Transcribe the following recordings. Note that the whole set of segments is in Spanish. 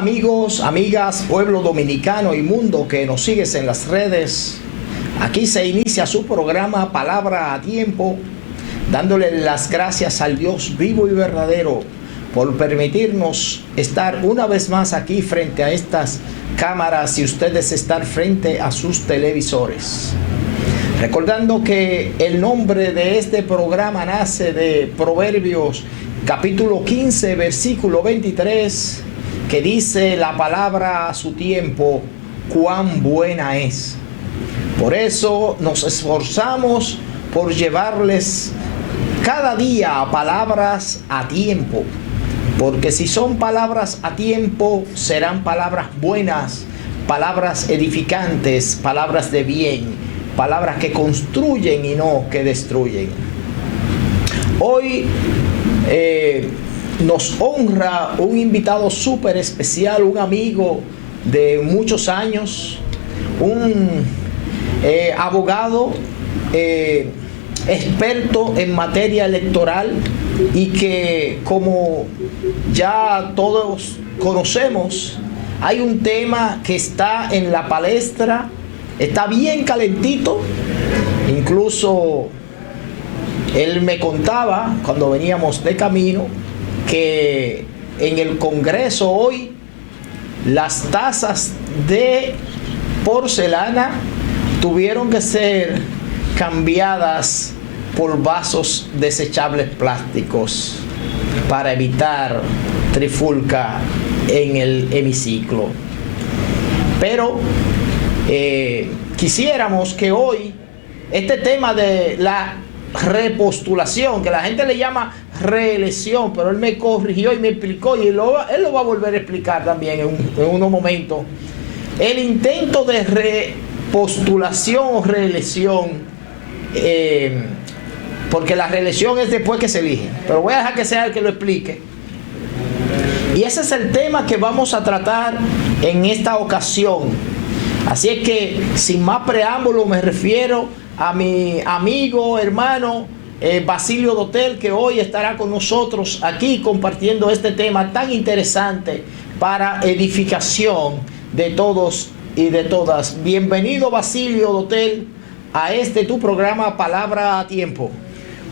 amigos, amigas, pueblo dominicano y mundo que nos sigues en las redes? Aquí se inicia su programa Palabra a Tiempo, dándole las gracias al Dios vivo y verdadero por permitirnos estar una vez más aquí frente a estas cámaras y ustedes estar frente a sus televisores. Recordando que el nombre de este programa nace de Proverbios capítulo 15, versículo 23, que dice: la palabra a su tiempo, cuán buena es. Por eso nos esforzamos por llevarles cada día palabras a tiempo, porque si son palabras a tiempo, serán palabras buenas, palabras edificantes, palabras de bien, palabras que construyen y no que destruyen. Hoy nos honra un invitado súper especial, un amigo de muchos años, un abogado experto en materia electoral y que, como ya todos conocemos, hay un tema que está en la palestra, está bien calentito. Incluso él me contaba cuando veníamos de camino que en el Congreso hoy las tazas de porcelana tuvieron que ser cambiadas por vasos desechables plásticos para evitar trifulca en el hemiciclo. Pero quisiéramos que hoy este tema de la repostulación, que la gente le llama reelección, pero él me corrigió y me explicó, y él lo va a volver a explicar también en unos momentos, el intento de repostulación o reelección, porque la reelección es después que se elige, pero voy a dejar que sea el que lo explique. Y ese es el tema que vamos a tratar en esta ocasión. Así es que, sin más preámbulo, me refiero a mi amigo, hermano Basilio Dotel, que hoy estará con nosotros aquí compartiendo este tema tan interesante para edificación de todos y de todas. Bienvenido, Basilio Dotel, a tu programa Palabra a Tiempo.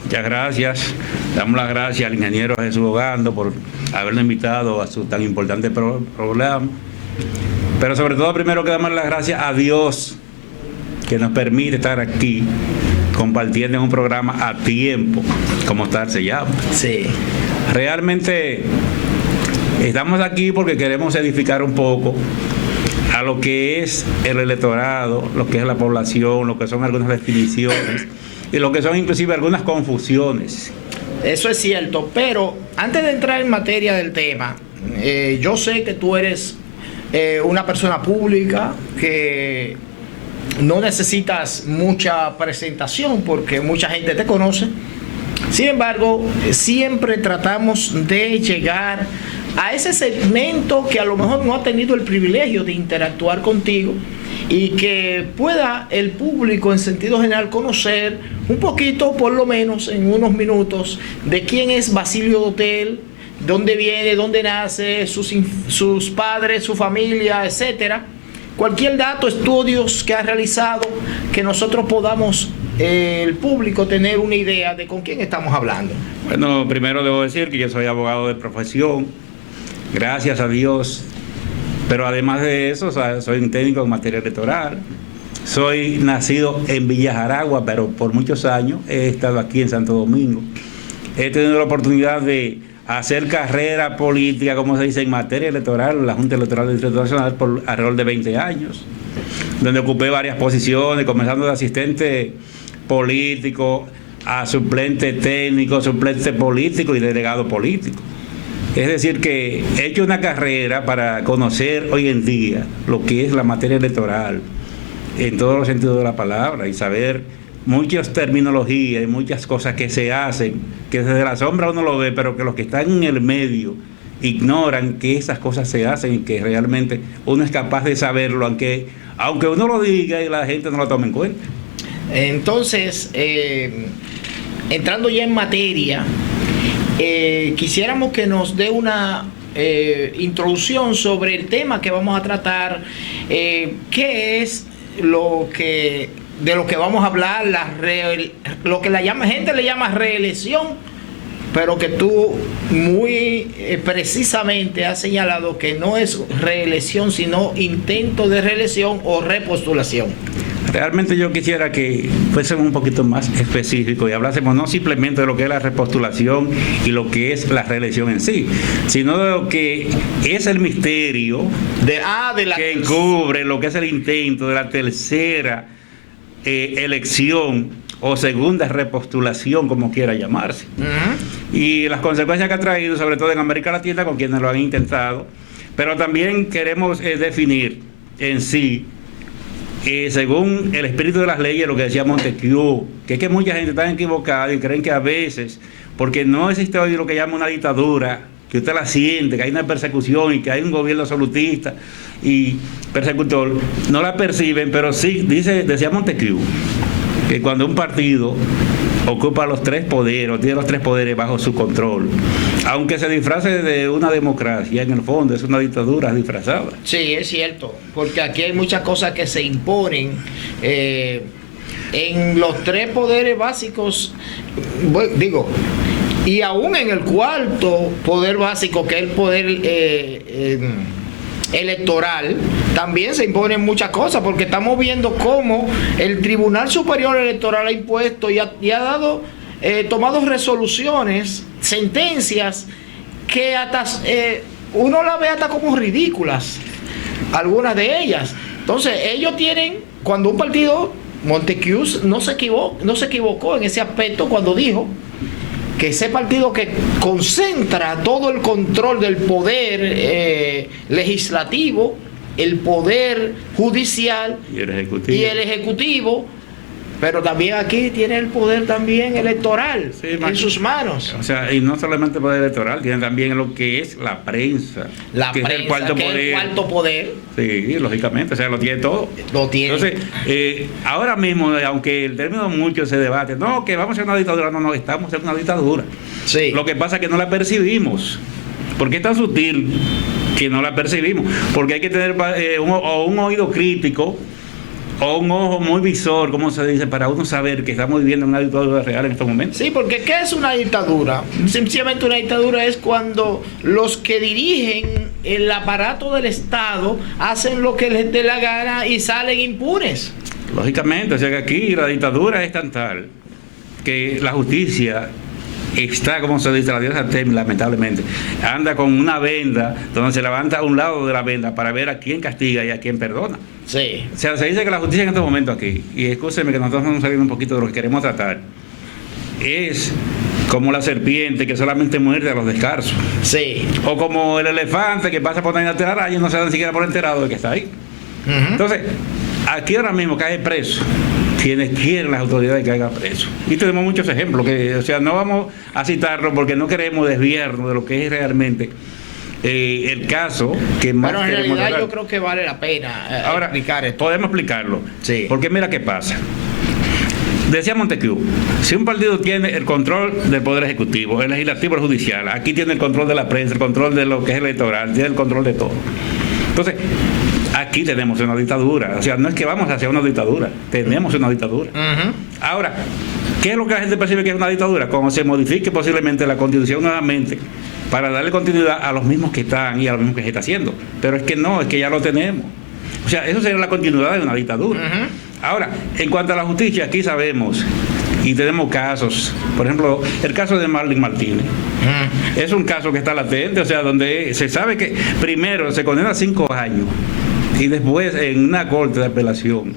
Muchas gracias. Damos las gracias al ingeniero Jesús Ogando por habernos invitado a su tan importante programa. Pero sobre todo, primero que damos las gracias a Dios, que nos permite estar aquí compartiendo en un programa a tiempo, como tal se llama. Sí. Realmente estamos aquí porque queremos edificar un poco a lo que es el electorado, lo que es la población, lo que son algunas definiciones y lo que son inclusive algunas confusiones. Eso es cierto, pero antes de entrar en materia del tema, yo sé que tú eres una persona pública, que no necesitas mucha presentación porque mucha gente te conoce. Sin embargo, siempre tratamos de llegar a ese segmento que a lo mejor no ha tenido el privilegio de interactuar contigo y que pueda el público en sentido general conocer un poquito, por lo menos en unos minutos, de quién es Basilio Dotel, dónde viene, dónde nace, sus padres, su familia, etcétera. Cualquier dato, estudios que ha realizado, que nosotros podamos, el público, tener una idea de con quién estamos hablando. Bueno, primero debo decir que yo soy abogado de profesión, gracias a Dios, pero además de eso, soy un técnico en materia electoral. Soy nacido en Villa Jaragua, pero por muchos años he estado aquí en Santo Domingo. He tenido la oportunidad de hacer carrera política, como se dice, en materia electoral, en la Junta Electoral del Distrito Nacional por alrededor de 20 años, donde ocupé varias posiciones, comenzando de asistente político a suplente técnico, suplente político y delegado político. Es decir, que he hecho una carrera para conocer hoy en día lo que es la materia electoral en todos los sentidos de la palabra y saber muchas terminologías y muchas cosas que se hacen, que desde la sombra uno lo ve, pero que los que están en el medio ignoran que esas cosas se hacen y que realmente uno es capaz de saberlo, aunque uno lo diga y la gente no lo tome en cuenta. Entonces, entrando ya en materia, quisiéramos que nos dé una introducción sobre el tema que vamos a tratar, qué es de lo que vamos a hablar, lo que la gente le llama reelección, pero que tú muy precisamente has señalado que no es reelección, sino intento de reelección o repostulación. Realmente yo quisiera que fuésemos un poquito más específicos y hablásemos no simplemente de lo que es la repostulación y lo que es la reelección en sí, sino de lo que es el misterio que encubre lo que es el intento de la tercera elección o segunda repostulación, como quiera llamarse. Y las consecuencias que ha traído, sobre todo en América Latina, con quienes lo han intentado. Pero también queremos definir en sí, según el espíritu de las leyes, lo que decía Montesquieu, que es que mucha gente está equivocada y creen que a veces, porque no existe hoy lo que llama una dictadura, que usted la siente, que hay una persecución y que hay un gobierno absolutista y persecutor, no la perciben, pero sí, decía Montesquieu, que cuando un partido ocupa los tres poderes, o tiene los tres poderes bajo su control, aunque se disfrace de una democracia, en el fondo es una dictadura disfrazada. Sí, es cierto, porque aquí hay muchas cosas que se imponen en los tres poderes básicos, y aún en el cuarto poder básico, que es el poder electoral, también se imponen muchas cosas, porque estamos viendo cómo el Tribunal Superior Electoral ha impuesto y ha dado, tomado resoluciones, sentencias que hasta uno la ve hasta como ridículas, algunas de ellas. Entonces ellos tienen, cuando un partido, Montesquieu no se equivocó en ese aspecto cuando dijo que ese partido que concentra todo el control del poder legislativo, el poder judicial y el ejecutivo, pero también aquí tiene el poder también electoral en sus manos. O sea, y no solamente el poder electoral, tiene también lo que es la prensa. Que es el cuarto poder. Sí, lógicamente, o sea, lo tiene todo. Lo tiene. Entonces, ahora mismo, aunque el término mucho se debate, no, que vamos a hacer una dictadura, no, estamos en una dictadura. Sí. Lo que pasa es que no la percibimos. ¿Por qué es tan sutil que no la percibimos? Porque hay que tener un oído crítico o un ojo muy visor, como se dice, para uno saber que estamos viviendo una dictadura real en estos momentos. Sí, porque ¿qué es una dictadura? Sencillamente una dictadura es cuando los que dirigen el aparato del Estado hacen lo que les dé la gana y salen impunes. Lógicamente, o sea que aquí la dictadura es tan tal que la justicia está, como se dice, la diosa Artemis, lamentablemente, anda con una venda donde se levanta a un lado de la venda para ver a quién castiga y a quién perdona. Sí. O sea, se dice que la justicia en este momento aquí, y escúcheme que nosotros nos salimos un poquito de lo que queremos tratar, es como la serpiente que solamente muerde a los descalzos. Sí. O como el elefante que pasa por una telaraña y no se da ni siquiera por enterado de que está ahí. Entonces, aquí ahora mismo cae preso quienes quieren las autoridades que caiga preso. Y tenemos muchos ejemplos, o sea, no vamos a citarlos porque no queremos desviarnos de lo que es realmente el caso que más queremos. Pero en realidad hablar. Yo creo que vale la pena ahora explicar esto. Podemos explicarlo. Sí. Porque mira qué pasa. Decía Montesquieu, si un partido tiene el control del poder ejecutivo, el legislativo, el judicial, aquí tiene el control de la prensa, el control de lo que es electoral, tiene el control de todo. Entonces, aquí tenemos una dictadura. O sea, no es que vamos hacia una dictadura, tenemos una dictadura. Ahora, ¿qué es lo que la gente percibe que es una dictadura? Cuando se modifique posiblemente la Constitución nuevamente para darle continuidad a los mismos que están y a los mismos que se está haciendo. Pero es que no, es que ya lo tenemos. O sea, eso sería la continuidad de una dictadura. Ahora, en cuanto a la justicia, aquí sabemos y tenemos casos, por ejemplo, el caso de Marlene Martínez. Es un caso que está latente, o sea, donde se sabe que primero se condena a 5 años y después en una corte de apelación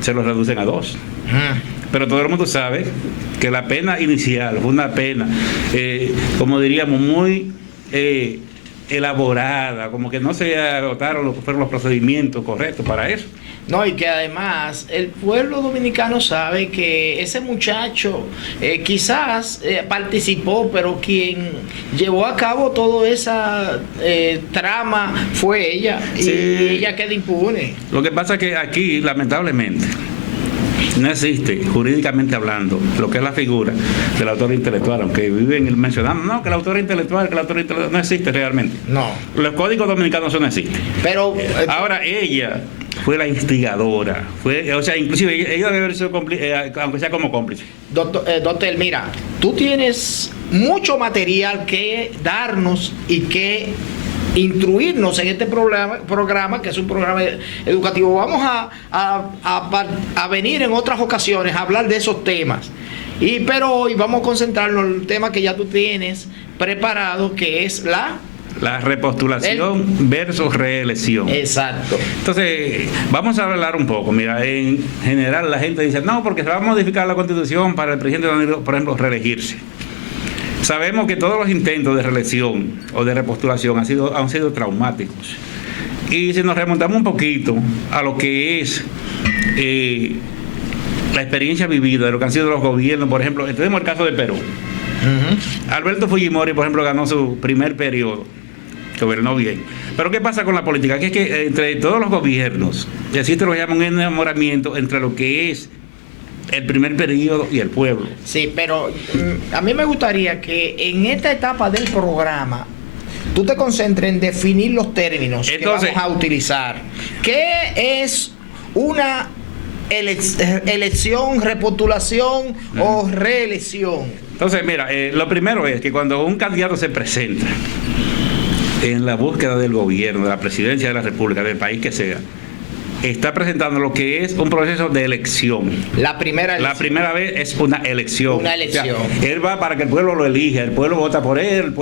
se lo reducen a 2. Pero todo el mundo sabe que la pena inicial fue una pena, como diríamos, muy elaborada, como que no se agotaron lo que fueron los procedimientos correctos para eso. No, y que además el pueblo dominicano sabe que ese muchacho quizás participó, pero quien llevó a cabo toda esa trama fue ella, sí. Y ella queda impune. Lo que pasa es que aquí, lamentablemente, no existe, jurídicamente hablando, lo que es la figura del autor intelectual, aunque viven mencionando, no, que el autor intelectual, no existe realmente. No. Los códigos dominicanos eso no existen. Pero ahora ella fue la instigadora, o sea, inclusive ella debe haber sido aunque sea como cómplice. Doctor, mira, tú tienes mucho material que darnos y que instruirnos en este programa, que es un programa educativo. Vamos a venir en otras ocasiones a hablar de esos temas. Pero hoy vamos a concentrarnos en el tema que ya tú tienes preparado, que es la repostulación versus reelección. Exacto. Entonces, vamos a hablar un poco. Mira, en general la gente dice, no, porque se va a modificar la Constitución para el presidente Danilo, por ejemplo, reelegirse. Sabemos que todos los intentos de reelección o de repostulación han sido traumáticos. Y si nos remontamos un poquito a lo que es la experiencia vivida de lo que han sido los gobiernos, por ejemplo, tenemos el caso de Perú. Alberto Fujimori, por ejemplo, ganó su primer periodo, gobernó bien. Pero ¿qué pasa con la política? Que es que entre todos los gobiernos existe lo que llaman un enamoramiento entre lo que es el primer periodo y el pueblo. Sí, pero a mí me gustaría que en esta etapa del programa tú te concentres en definir los términos que vamos a utilizar. ¿Qué es una elección, repostulación o reelección? Entonces, mira, lo primero es que cuando un candidato se presenta en la búsqueda del gobierno, de la presidencia de la República, del país que sea, está presentando lo que es un proceso de elección. La primera vez es una elección. Una elección. O sea, él va para que el pueblo lo elija, el pueblo vota por él,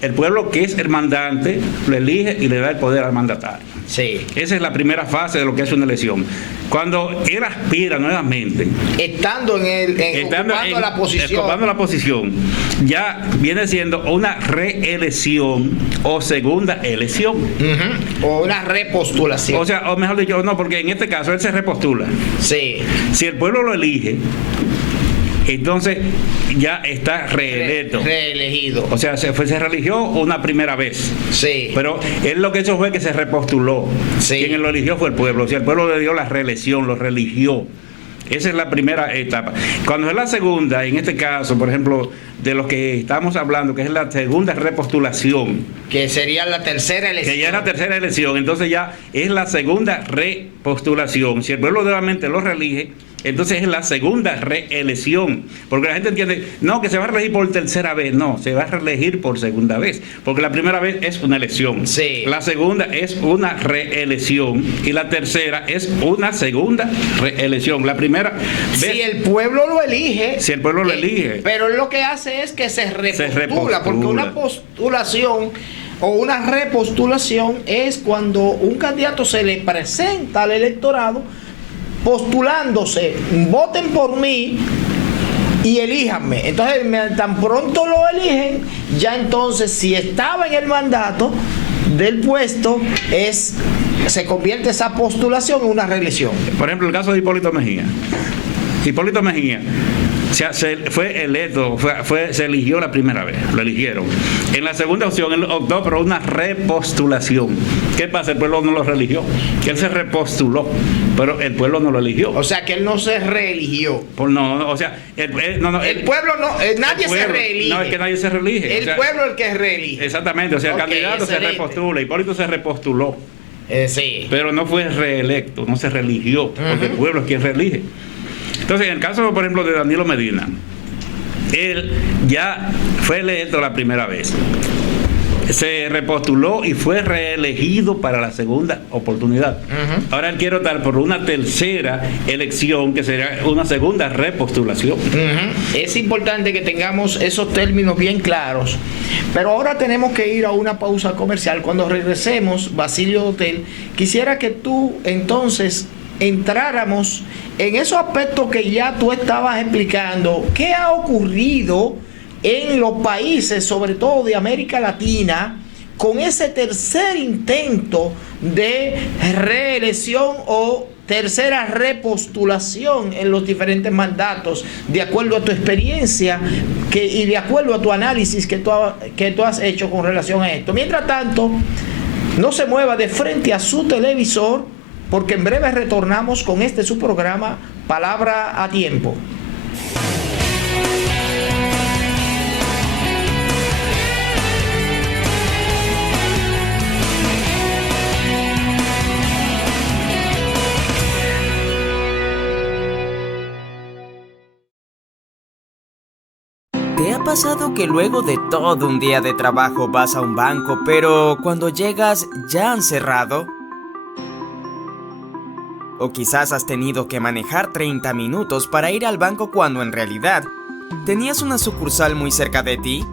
el pueblo que es el mandante lo elige y le da el poder al mandatario. Sí. Esa es la primera fase de lo que es una elección. Cuando él aspira nuevamente, ocupando la posición, ya viene siendo una reelección o segunda elección. O una repostulación. O sea, o mejor dicho, no, porque en este caso él se repostula. Sí. Si el pueblo lo elige, entonces ya está reelecto. Reelegido. O sea, se religió una primera vez. Sí. Pero él lo que hizo fue que se repostuló. Sí. Quien lo eligió fue el pueblo. O sea, el pueblo le dio la reelección, lo religió. Esa es la primera etapa. Cuando es la segunda, en este caso, por ejemplo, de lo que estamos hablando, que es la segunda repostulación. Que sería la tercera elección. Que ya es la tercera elección. Entonces ya es la segunda repostulación. Si el pueblo nuevamente lo reelige, entonces es la segunda reelección. Porque la gente entiende, no, que se va a reelegir por tercera vez. No, se va a reelegir por segunda vez. Porque la primera vez es una elección. Sí. La segunda es una reelección. Y la tercera es una segunda reelección. La primera vez, si el pueblo lo elige. Si el pueblo lo elige. Pero lo que hace es que se repostula. Porque una postulación o una repostulación es cuando un candidato se le presenta al electorado postulándose, voten por mí y elíjanme. Entonces, tan pronto lo eligen, ya entonces, si estaba en el mandato del puesto, se convierte esa postulación en una reelección. Por ejemplo, el caso de Hipólito Mejía. Hipólito Mejía fue electo, se eligió la primera vez, lo eligieron. En la segunda opción, él optó por una repostulación. ¿Qué pasa? El pueblo no lo religió. Él se repostuló, pero el pueblo no lo eligió. O sea, que él no se reeligió. No, o sea, el pueblo no, nadie se reelige. No, es que nadie se reelige. El pueblo es el que reelige. Exactamente, o sea, el candidato se repostula, Hipólito se repostuló. Sí. Pero no fue reelecto, no se religió, porque el pueblo es quien reelige. Entonces, en el caso, por ejemplo, de Danilo Medina, él ya fue electo la primera vez, se repostuló y fue reelegido para la segunda oportunidad. Ahora él quiere optar por una tercera elección, que sería una segunda repostulación. Es importante que tengamos esos términos bien claros. Pero ahora tenemos que ir a una pausa comercial. Cuando regresemos, Basilio Dotel, quisiera que tú entonces entráramos en esos aspectos que ya tú estabas explicando. ¿Qué ha ocurrido en los países, sobre todo de América Latina, con ese tercer intento de reelección o tercera repostulación en los diferentes mandatos, de acuerdo a tu experiencia y de acuerdo a tu análisis que tú has hecho con relación a esto? Mientras tanto, no se mueva de frente a su televisor, porque en breve retornamos con su programa Palabra a Tiempo. ¿Te ha pasado que luego de todo un día de trabajo vas a un banco, pero cuando llegas ya han cerrado? O quizás has tenido que manejar 30 minutos para ir al banco cuando en realidad tenías una sucursal muy cerca de ti.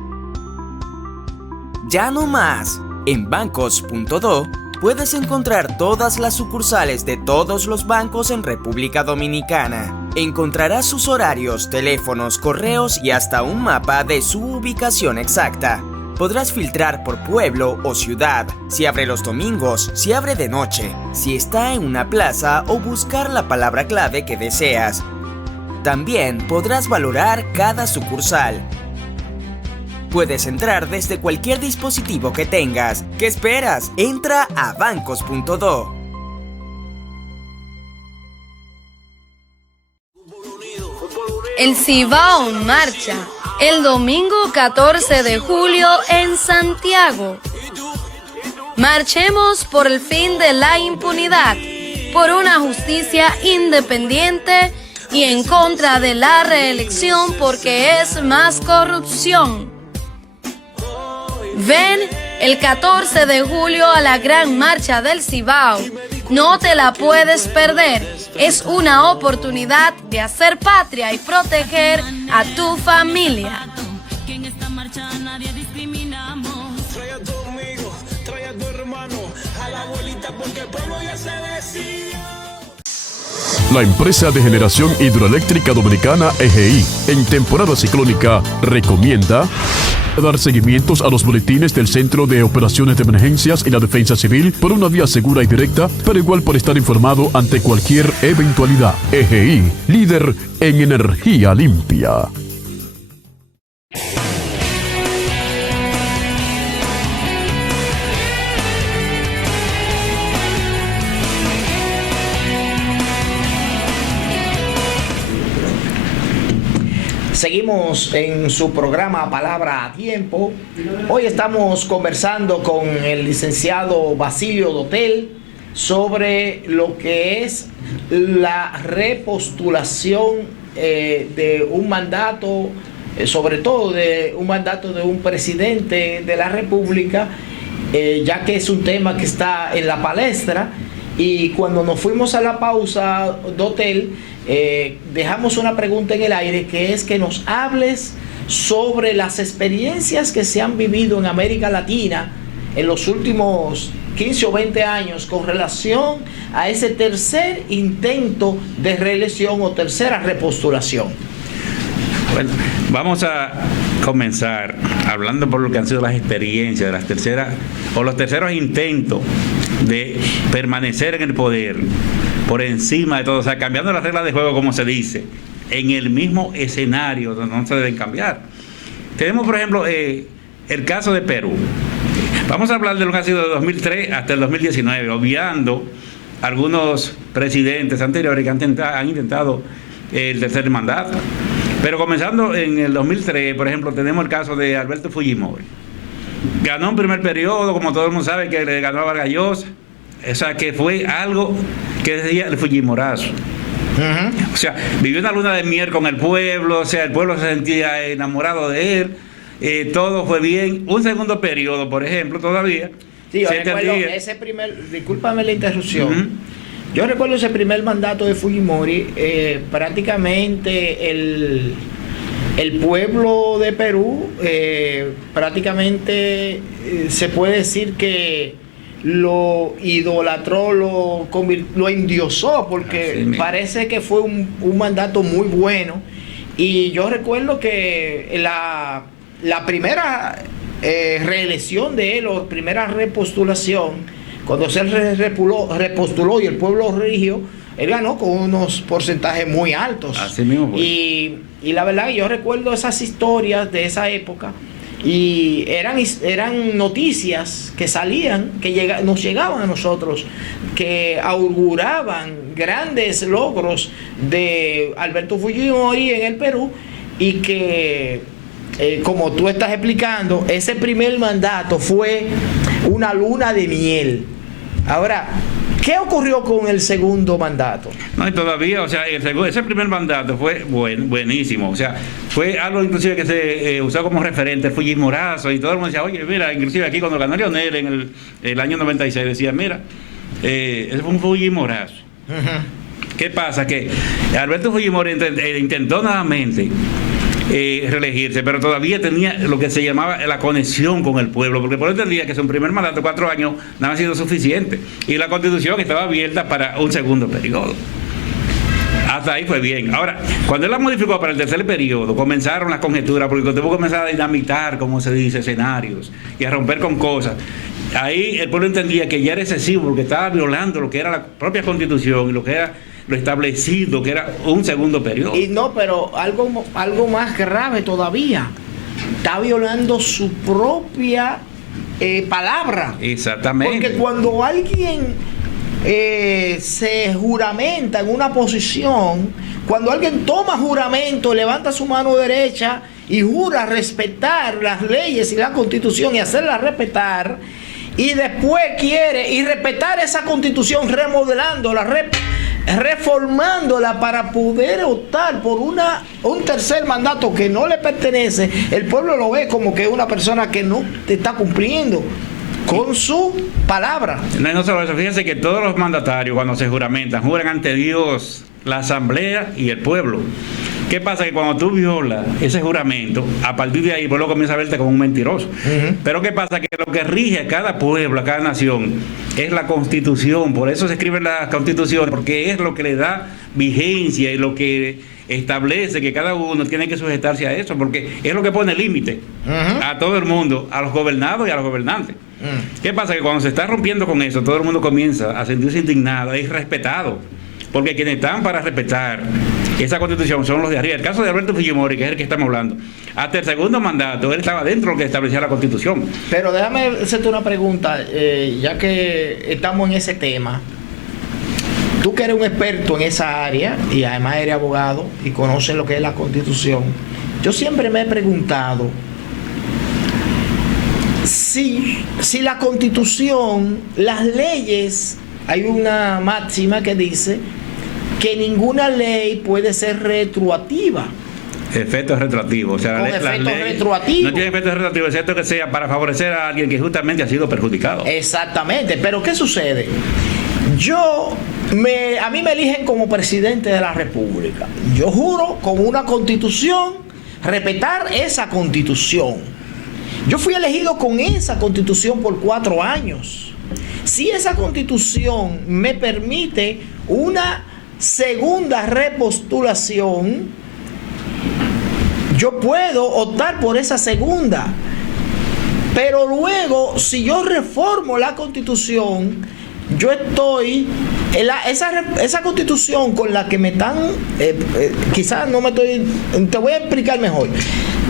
Ya no más. En bancos.do puedes encontrar todas las sucursales de todos los bancos en República Dominicana. Encontrarás sus horarios, teléfonos, correos y hasta un mapa de su ubicación exacta. Podrás filtrar por pueblo o ciudad, si abre los domingos, si abre de noche, si está en una plaza o buscar la palabra clave que deseas. También podrás valorar cada sucursal. Puedes entrar desde cualquier dispositivo que tengas. ¿Qué esperas? Entra a bancos.do. El Cibao marcha el domingo 14 de julio en Santiago. Marchemos por el fin de la impunidad, por una justicia independiente y en contra de la reelección porque es más corrupción. Ven el 14 de julio a la gran marcha del Cibao. No te la puedes perder. Es una oportunidad de hacer patria y proteger a tu familia. La empresa de generación hidroeléctrica dominicana EGI, en temporada ciclónica, recomienda dar seguimientos a los boletines del Centro de Operaciones de Emergencias y la Defensa Civil por una vía segura y directa, pero igual por estar informado ante cualquier eventualidad. EGI, líder en energía limpia. Seguimos en su programa Palabra a Tiempo. Hoy estamos conversando con el licenciado Basilio Dotel sobre lo que es la repostulación de un mandato, sobre todo de un mandato de un presidente de la República, ya que es un tema que está en la palestra. Y cuando nos fuimos a la pausa, Dotel, dejamos una pregunta en el aire, que es que nos hables sobre las experiencias que se han vivido en América Latina en los últimos 15 o 20 años con relación a ese tercer intento de reelección o tercera repostulación. Bueno, vamos a comenzar hablando por lo que han sido las experiencias de las terceras o los terceros intentos de permanecer en el poder por encima de todo, o sea, cambiando las reglas de juego, como se dice, en el mismo escenario donde no se deben cambiar. Tenemos, por ejemplo, el caso de Perú. Vamos a hablar de lo que ha sido de 2003 hasta el 2019, obviando algunos presidentes anteriores que han intentado el tercer mandato. Pero comenzando en el 2003, por ejemplo, tenemos el caso de Alberto Fujimori. Ganó un primer periodo, como todo el mundo sabe, que le ganó a Vargas Llosa. O sea, que fue algo que decía el Fujimorazo. O sea, vivió una luna de miel con el pueblo, o sea, el pueblo se sentía enamorado de él, todo fue bien. Un segundo periodo, por ejemplo, todavía. Sí, yo recuerdo ese primer, discúlpame la interrupción, yo recuerdo ese primer mandato de Fujimori, prácticamente el pueblo de Perú, prácticamente se puede decir que lo idolatró, lo endiosó, porque parece que fue un mandato muy bueno. Y yo recuerdo que la primera reelección de él, o primera repostulación, cuando se repostuló y el pueblo rigió, él ganó con unos porcentajes muy altos. Así mismo fue. Y la verdad, yo recuerdo esas historias de esa época, y eran noticias que salían, que nos llegaban a nosotros, que auguraban grandes logros de Alberto Fujimori en el Perú, y que, como tú estás explicando, ese primer mandato fue una luna de miel. Ahora, ¿qué ocurrió con el segundo mandato? No, y todavía, o sea, ese primer mandato fue buenísimo. O sea, fue algo inclusive que se usó como referente, el Fujimorazo, y todo el mundo decía, oye, mira, inclusive aquí cuando ganó Leonel en el año 96, decía, mira, ese fue un Fujimorazo. ¿Qué pasa? Que Alberto Fujimori intentó nuevamente reelegirse, pero todavía tenía lo que se llamaba la conexión con el pueblo, porque por entendía que su primer mandato, 4 años, no había sido suficiente, y la Constitución estaba abierta para un segundo periodo. Hasta ahí fue bien. Ahora, cuando él la modificó para el tercer periodo, comenzaron las conjeturas, porque tuvo que comenzar a dinamitar, como se dice, escenarios, y a romper con cosas. Ahí el pueblo entendía que ya era excesivo, porque estaba violando lo que era la propia Constitución y lo que era lo establecido, que era un segundo periodo. Y no, pero algo más grave todavía, está violando su propia palabra. Exactamente. Porque cuando alguien se juramenta en una posición, cuando alguien toma juramento, levanta su mano derecha y jura respetar las leyes y la Constitución y hacerla respetar, y después quiere y respetar esa Constitución remodelándola, reformándola para poder optar por un tercer mandato que no le pertenece, el pueblo lo ve como que es una persona que no está cumpliendo con su palabra. No solo eso, fíjense que todos los mandatarios cuando se juramentan, juran ante Dios, la asamblea y el pueblo. ¿Qué pasa? Que cuando tú violas ese juramento, a partir de ahí el pueblo comienza a verte como un mentiroso. Pero ¿qué pasa? Que lo que rige a cada pueblo, a cada nación, es la Constitución. Por eso se escriben las Constituciones, porque es lo que le da vigencia y lo que establece que cada uno tiene que sujetarse a eso, porque es lo que pone límite a todo el mundo, a los gobernados y a los gobernantes. ¿Qué pasa? Que cuando se está rompiendo con eso, todo el mundo comienza a sentirse indignado, irrespetado, porque quienes están para respetar esa Constitución son los de arriba. El caso de Alberto Fujimori, que es el que estamos hablando, hasta el segundo mandato él estaba dentro de lo que establecía la Constitución. Pero déjame hacerte una pregunta, ya que estamos en ese tema. Tú que eres un experto en esa área y además eres abogado y conoces lo que es la Constitución, yo siempre me he preguntado si la Constitución, las leyes, hay una máxima que dice que ninguna ley puede ser retroactiva. Efectos retroactivos. O sea, con efectos retroactivos. No tiene efectos retroactivos, excepto que sea para favorecer a alguien que justamente ha sido perjudicado. Exactamente. Pero ¿qué sucede? A mí me eligen como presidente de la República. Yo juro con una Constitución respetar esa Constitución. Yo fui elegido con esa Constitución por 4 años. Si esa Constitución me permite una segunda repostulación, yo puedo optar por esa segunda. Pero luego, si yo reformo la Constitución, yo estoy esa Constitución con la que me están quizás no me estoy, te voy a explicar mejor,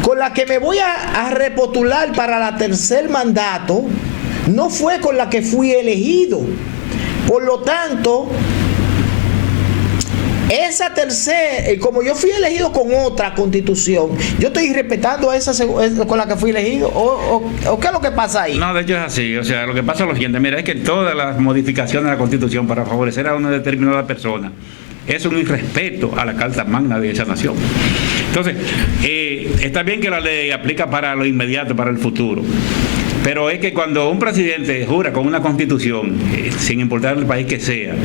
con la que me voy a repostular para el tercer mandato, no fue con la que fui elegido. Por lo tanto, esa tercera, como yo fui elegido con otra Constitución, yo estoy respetando esa con la que fui elegido, o ¿qué es lo que pasa ahí? No, de hecho es así. O sea, lo que pasa es lo siguiente, mira, es que todas las modificaciones de la Constitución para favorecer a una determinada persona es un irrespeto a la Carta Magna de esa nación. Entonces, está bien que la ley aplica para lo inmediato, para el futuro, pero es que cuando un presidente jura con una Constitución, sin importar el país que sea,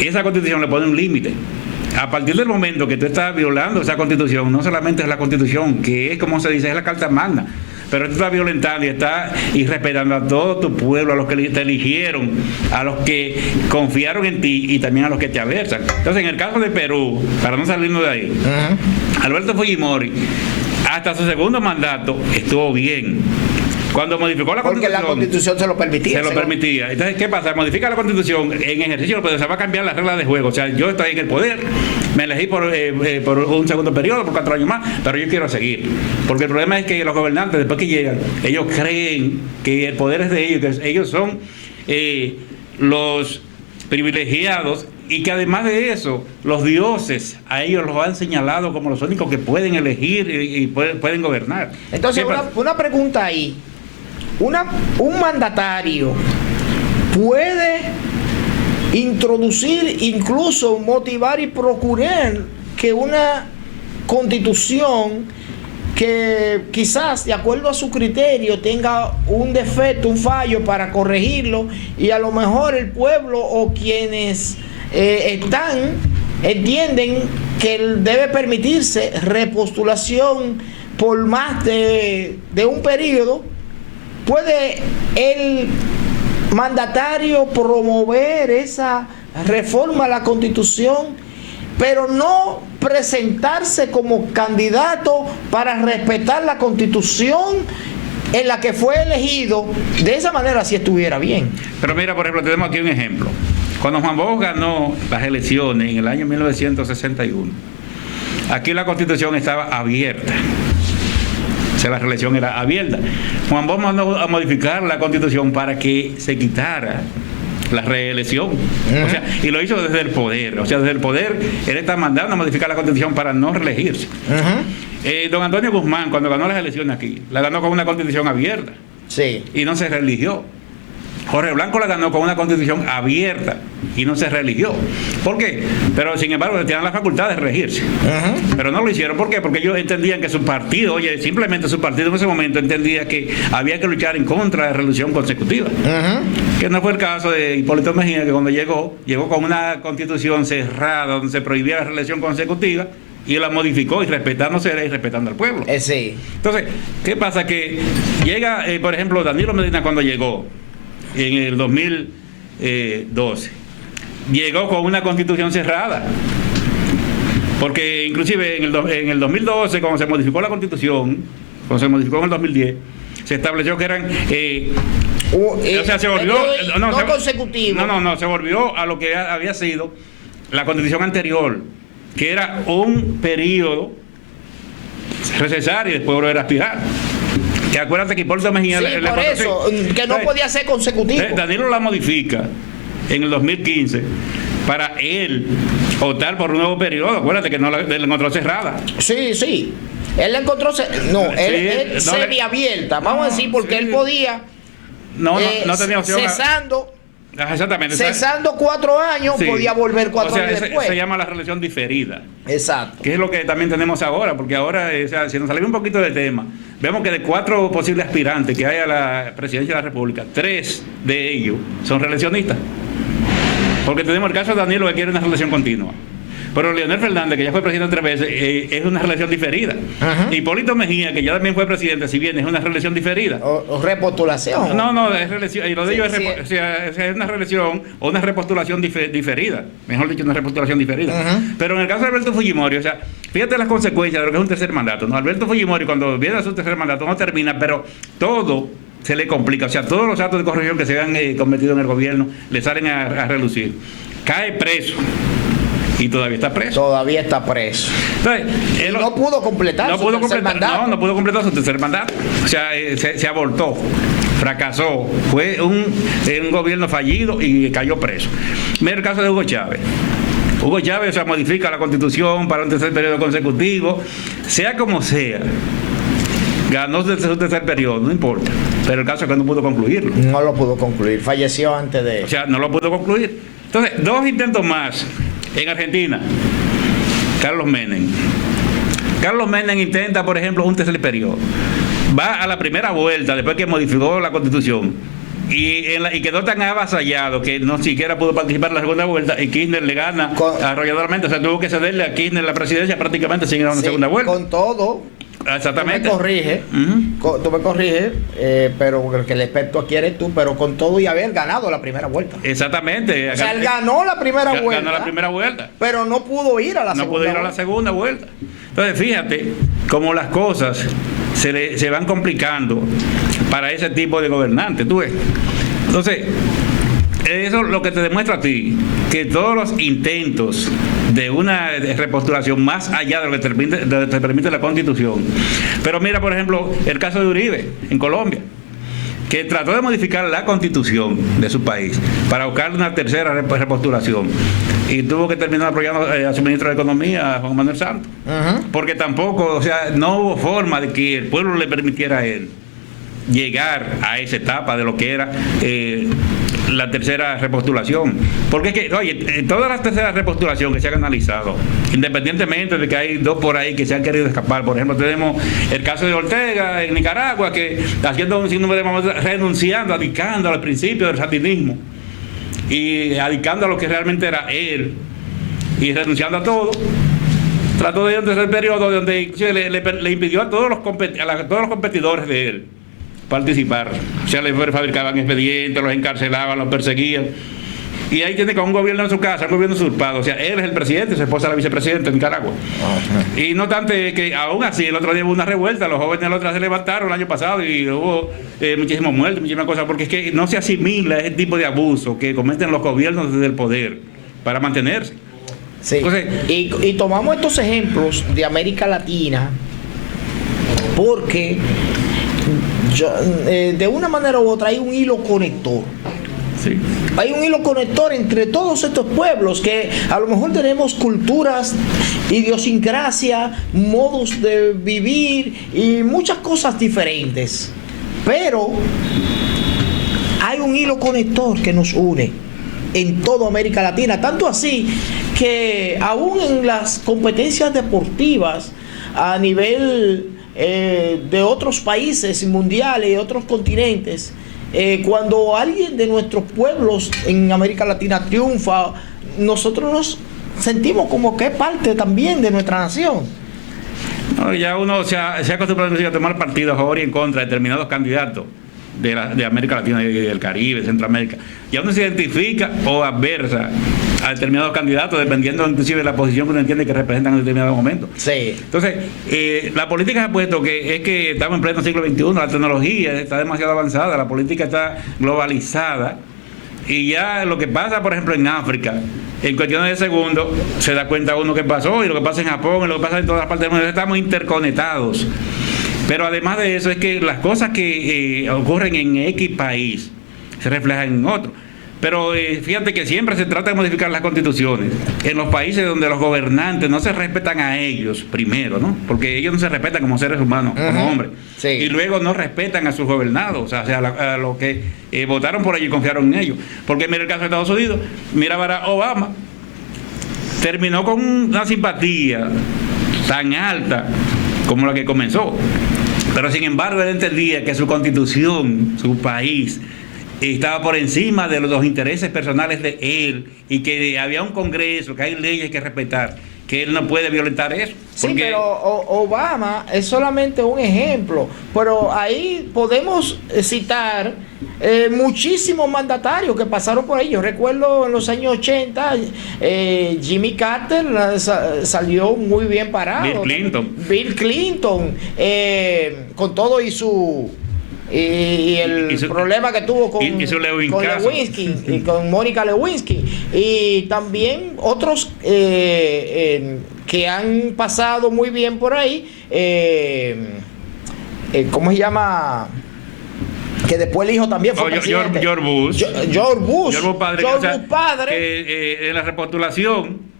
esa Constitución le pone un límite. A partir del momento que tú estás violando esa Constitución, no solamente es la Constitución, que es, como se dice, es la Carta Magna, pero tú estás violentando y estás irrespetando a todo tu pueblo, a los que te eligieron, a los que confiaron en ti y también a los que te aversan. Entonces, en el caso de Perú, para no salirnos de ahí, Alberto Fujimori, hasta su segundo mandato, estuvo bien. Cuando modificó la Constitución... Porque la Constitución se lo permitía. Se lo permitía. Entonces, ¿qué pasa? Modifica la Constitución en ejercicio, pero se va a cambiar las reglas de juego. O sea, yo estoy en el poder me elegí por un segundo periodo, por 4 años más, pero yo quiero seguir. Porque el problema es que los gobernantes, después que llegan, ellos creen que el poder es de ellos, que ellos son los privilegiados, y que además de eso, los dioses a ellos los han señalado como los únicos que pueden elegir y pueden gobernar. Entonces, una pregunta ahí. Un mandatario puede introducir, incluso motivar y procurar que una constitución que quizás de acuerdo a su criterio tenga un defecto, un fallo para corregirlo, y a lo mejor el pueblo o quienes entienden que debe permitirse repostulación por más de un periodo, puede el mandatario promover esa reforma a la Constitución, pero no presentarse como candidato para respetar la Constitución en la que fue elegido. De esa manera, si estuviera bien. Pero mira, por ejemplo, tenemos aquí un ejemplo. Cuando Juan Bosch ganó las elecciones en el año 1961, aquí la Constitución estaba abierta. O sea, la reelección era abierta. Juan Bosch mandó a modificar la Constitución para que se quitara la reelección. O sea, y lo hizo desde el poder. O sea, desde el poder él está mandando a modificar la Constitución para no reelegirse. Don Antonio Guzmán, cuando ganó las elecciones aquí, la ganó con una Constitución abierta. Sí. Y no se reeligió. Jorge Blanco la ganó con una Constitución abierta y no se reeligió. ¿Por qué? Pero sin embargo tenían la facultad de reelegirse. Pero no lo hicieron. ¿Por qué? Porque ellos entendían que su partido, simplemente su partido en ese momento entendía que había que luchar en contra de la reelección consecutiva. Que no fue el caso de Hipólito Mejía, que cuando llegó con una Constitución cerrada donde se prohibía la reelección consecutiva, y la modificó y respetándose y respetando al pueblo. Sí. Entonces, ¿qué pasa? Que llega, por ejemplo, Danilo Medina cuando llegó en el 2012, llegó con una Constitución cerrada. Porque inclusive en el 2012, cuando se modificó la Constitución, cuando se modificó en el 2010, se estableció que eran... o sea, se volvió... consecutivo. No, se volvió a lo que había sido la Constitución anterior, que era un periodo recesario y después volver a aspirar. Que acuérdate que Hipólito Mejía... Sí, por eso, que no podía ser consecutivo. Danilo la modifica en el 2015 para él optar por un nuevo periodo. Acuérdate que no la encontró cerrada. Sí. Él la encontró... él semiabierta, vamos a decir, porque él podía... No tenía opción. Cesando 4 años, sí. Podía volver 4 años después. Se llama la reelección diferida. Exacto. Que es lo que también tenemos ahora, porque ahora, si nos salimos un poquito del tema, vemos que de 4 posibles aspirantes que hay a la presidencia de la República, 3 de ellos son reeleccionistas. Porque tenemos el caso de Danilo, que quiere una reelección continua. Pero Leonel Fernández, que ya fue presidente 3 veces, es una reelección diferida. Hipólito Mejía, que ya también fue presidente, si bien es una reelección diferida. O repostulación. No, es reelección. Y lo de ellos es una reelección o una repostulación diferida. Mejor dicho, una repostulación diferida. Pero en el caso de Alberto Fujimori, o sea, fíjate las consecuencias de lo que es un tercer mandato, ¿no? Alberto Fujimori, cuando viene a su tercer mandato, no termina, pero todo se le complica. O sea, todos los actos de corrupción que se han cometido en el gobierno le salen a relucir. Cae preso. Y todavía está preso. Todavía está preso. Entonces, no pudo completar su tercer mandato. No pudo completar su tercer mandato. O sea, se abortó, fracasó. Fue un gobierno fallido y cayó preso. Mira el caso de Hugo Chávez. Hugo Chávez, o sea, modifica la Constitución para un tercer periodo consecutivo. Sea como sea, ganó su tercer periodo, no importa. Pero el caso es que no pudo concluirlo. No lo pudo concluir. Falleció antes de... O sea, no lo pudo concluir. Entonces, 2 intentos más. En Argentina, Carlos Menem intenta, por ejemplo, un tercer periodo. Va a la primera vuelta, después que modificó la Constitución, y quedó tan avasallado que no siquiera pudo participar en la segunda vuelta, y Kirchner le gana arrolladoramente. O sea, tuvo que cederle a Kirchner la presidencia prácticamente sin ir a una segunda vuelta. Con todo... Exactamente. Tú me corriges, pero el que el experto aquí eres tú, pero con todo y haber ganado la primera vuelta. Exactamente. O sea, él ganó la primera vuelta. Ganó la primera vuelta. Pero no pudo ir a la segunda vuelta. No pudo ir a la segunda vuelta. Entonces, fíjate cómo las cosas se van complicando para ese tipo de gobernantes, ¿tú ves? Entonces, eso es lo que te demuestra a ti, que todos los intentos de una repostulación más allá de lo que te permite la Constitución. Pero mira, por ejemplo, el caso de Uribe en Colombia, que trató de modificar la Constitución de su país para buscar una tercera repostulación y tuvo que terminar apoyando a su ministro de Economía, Juan Manuel Santos, porque tampoco, o sea, no hubo forma de que el pueblo le permitiera a él llegar a esa etapa de lo que era la tercera repostulación. Porque es que, oye, todas las terceras repostulaciones que se han analizado, independientemente de que hay dos por ahí que se han querido escapar, por ejemplo, tenemos el caso de Ortega en Nicaragua, que haciendo un sinnúmero de momentos, renunciando, adicando al principio del sandinismo y adicando a lo que realmente era él y renunciando a todo. Trató de ir a un tercer periodo donde le impidió a todos los competidores de él participar. O sea, le fabricaban expedientes, los encarcelaban, los perseguían. Y ahí tiene con un gobierno en su casa, un gobierno usurpado. O sea, él es el presidente, su esposa es la vicepresidenta en Nicaragua. Y no tanto que aún así, el otro día hubo una revuelta, los jóvenes del otro día se levantaron el año pasado y hubo muchísimos muertos, muchísimas cosas, porque es que no se asimila ese tipo de abuso que cometen los gobiernos desde el poder para mantenerse. Sí. Entonces, y tomamos estos ejemplos de América Latina porque de una manera u otra hay un hilo conector. Sí. Hay un hilo conector entre todos estos pueblos que a lo mejor tenemos culturas, idiosincrasia, modos de vivir y muchas cosas diferentes. Pero hay un hilo conector que nos une en toda América Latina, tanto así que aún en las competencias deportivas a nivel de otros países mundiales y otros continentes, cuando alguien de nuestros pueblos en América Latina triunfa, nosotros nos sentimos como que es parte también de nuestra nación. No, ya uno se ha acostumbrado a tomar partido a favor y en contra de determinados candidatos de América Latina y del Caribe, Centroamérica. Ya uno se identifica o adversa a determinados candidatos dependiendo inclusive de la posición que uno entiende que representan en determinado momento. Sí. Entonces, la política se ha puesto que es que estamos en pleno siglo XXI, la tecnología está demasiado avanzada, la política está globalizada y ya lo que pasa, por ejemplo, en África, en cuestiones de segundos, se da cuenta uno que pasó y lo que pasa en Japón y lo que pasa en todas las partes del mundo, estamos interconectados. Pero además de eso es que las cosas que ocurren en X país se reflejan en otro. Pero fíjate que siempre se trata de modificar las constituciones en los países donde los gobernantes no se respetan a ellos primero, ¿no? Porque ellos no se respetan como seres humanos, como hombres. Sí. Y luego no respetan a sus gobernados, o sea a los que votaron por ellos y confiaron en ellos. Porque mira el caso de Estados Unidos, mira Barack Obama, terminó con una simpatía tan alta como la que comenzó. Pero sin embargo él entendía que su constitución, su país, estaba por encima de los intereses personales de él y que había un Congreso, que hay leyes que respetar, que él no puede violentar eso. Sí, pero Obama es solamente un ejemplo, pero ahí podemos citar muchísimos mandatarios que pasaron por ahí. Yo recuerdo en los años 80, Jimmy Carter salió muy bien parado. Bill Clinton, con todo y su... Y el problema que tuvo con Lewinsky y con Mónica Lewinsky y también otros que han pasado muy bien por ahí, ¿cómo se llama? Que después el hijo también fue presidente. George Bush padre, que en la repostulación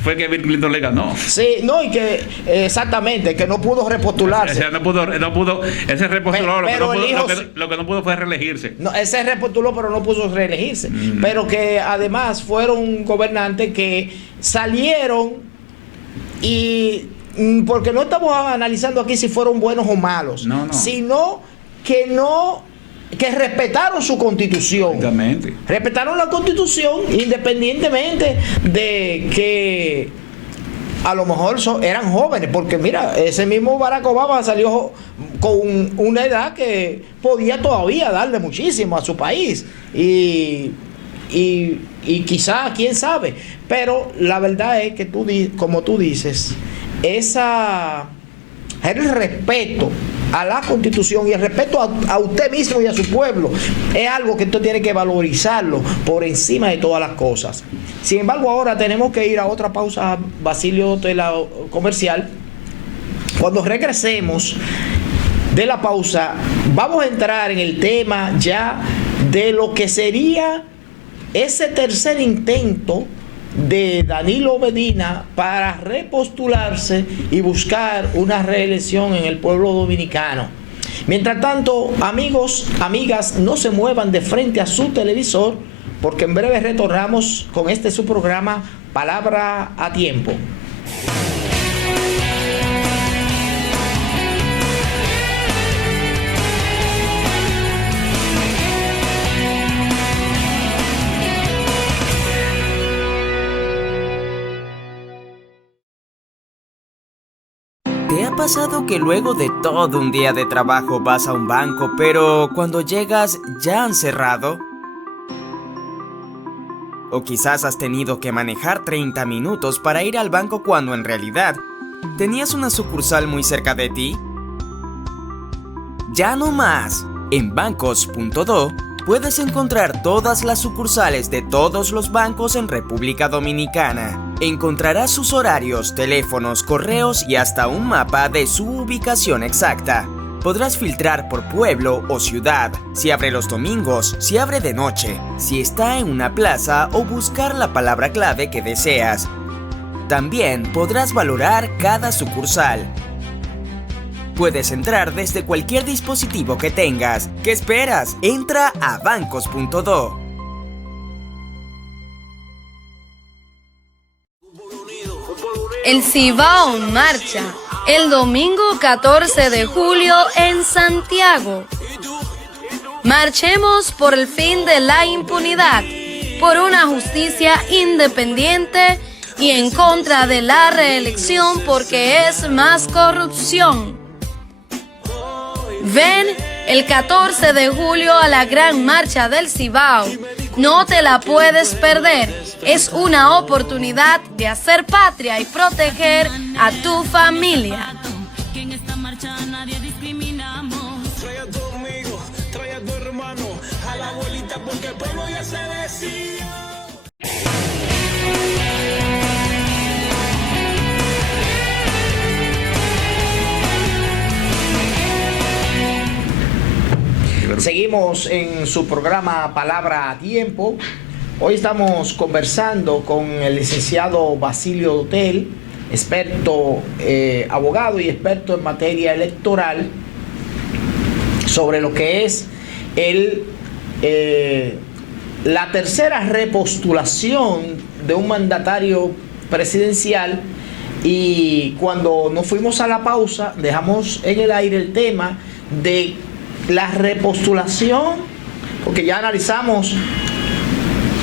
fue que Bill Clinton le ganó. Sí, no, y que exactamente, que no pudo repostularse. O sea, no pudo, ese repostuló, lo que no pudo fue reelegirse. No, ese repostuló, pero no pudo reelegirse. Pero que además fueron gobernantes que salieron y porque no estamos analizando aquí si fueron buenos o malos, sino que respetaron su constitución. Exactamente. Respetaron la constitución independientemente de que a lo mejor eran jóvenes, porque mira, ese mismo Barack Obama salió con una edad que podía todavía darle muchísimo a su país y quizá, quién sabe, pero la verdad es que como tú dices, el respeto a la Constitución y el respeto a usted mismo y a su pueblo es algo que usted tiene que valorizarlo por encima de todas las cosas. Sin embargo, ahora tenemos que ir a otra pausa, Basilio, de la comercial. Cuando regresemos de la pausa, vamos a entrar en el tema ya de lo que sería ese tercer intento de Danilo Medina para repostularse y buscar una reelección en el pueblo dominicano. Mientras tanto, amigos, amigas, no se muevan de frente a su televisor, porque en breve retornamos con este su programa Palabra a Tiempo. ¿Te ha pasado que luego de todo un día de trabajo vas a un banco, pero cuando llegas ya han cerrado? O quizás has tenido que manejar 30 minutos para ir al banco cuando en realidad tenías una sucursal muy cerca de ti. Ya no más. En bancos.do puedes encontrar todas las sucursales de todos los bancos en República Dominicana. Encontrarás sus horarios, teléfonos, correos y hasta un mapa de su ubicación exacta. Podrás filtrar por pueblo o ciudad, si abre los domingos, si abre de noche, si está en una plaza o buscar la palabra clave que deseas. También podrás valorar cada sucursal. Puedes entrar desde cualquier dispositivo que tengas. ¿Qué esperas? Entra a bancos.do. El Cibao en marcha, el domingo 14 de julio en Santiago. Marchemos por el fin de la impunidad, por una justicia independiente y en contra de la reelección porque es más corrupción. Ven el 14 de julio a la gran marcha del Cibao. No te la puedes perder. Es una oportunidad de hacer patria y proteger a tu familia. Que en esta marcha nadie discriminamos. Trae a tu amigo, trae a tu hermano, a la abuelita porque el pueblo ya se decidió. Seguimos en su programa Palabra a Tiempo. Hoy estamos conversando con el licenciado Basilio Dotel, experto abogado y experto en materia electoral, sobre lo que es la tercera repostulación de un mandatario presidencial. Y cuando nos fuimos a la pausa, dejamos en el aire el tema de la repostulación, porque ya analizamos,